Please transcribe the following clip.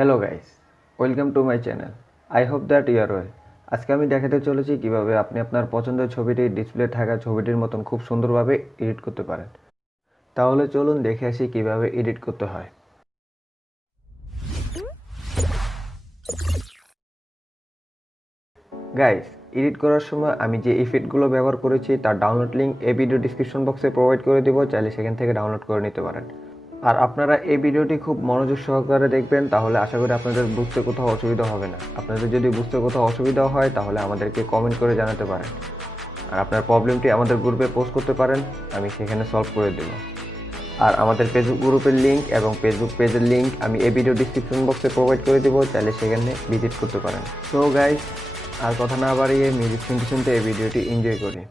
Hello guys, welcome to my channel. I hope that you are well. আজকে আমি দেখাতে চলেছি কিভাবে আপনি আপনার পছন্দের ছবিটি ডিসপ্লে থাকা ছবিটির মতন খুব সুন্দরভাবে এডিট করতে পারেন। তাহলে চলুন দেখে আসি কিভাবে এডিট করতে হয়। গাইস, এডিট করার সময় আমি যে ইফেক্টগুলো ব্যবহার করেছি তার ডাউনলোড লিঙ্ক এই ভিডিও ডিসক্রিপশন বক্সে প্রোভাইড করে দেবো, চাইলে সেখান থেকে ডাউনলোড করে নিতে পারেন। আর আপনারা এই ভিডিওটি খুব মনোযোগ সহকারে দেখবেন, তাহলে আশা করি আপনাদের বুঝতে কোথাও অসুবিধা হবে না। আপনাদের যদি বুঝতে কোথাও অসুবিধা হয় তাহলে আমাদেরকে কমেন্ট করে জানাতে পারেন, আর আপনার প্রবলেমটি আমাদের গ্রুপে পোস্ট করতে পারেন, আমি সেখানে সলভ করে দেব। আর আমাদের ফেসবুক গ্রুপের লিঙ্ক এবং ফেসবুক পেজের লিঙ্ক আমি এই ভিডিও ডিসক্রিপশন বক্সে প্রোভাইড করে দেবো, চাইলে সেখানে ভিজিট করতে পারেন। সো গাইস, আর কথা না বাড়িয়ে মিউজিক শুনতে শুনতে এই ভিডিওটি এনজয় করি।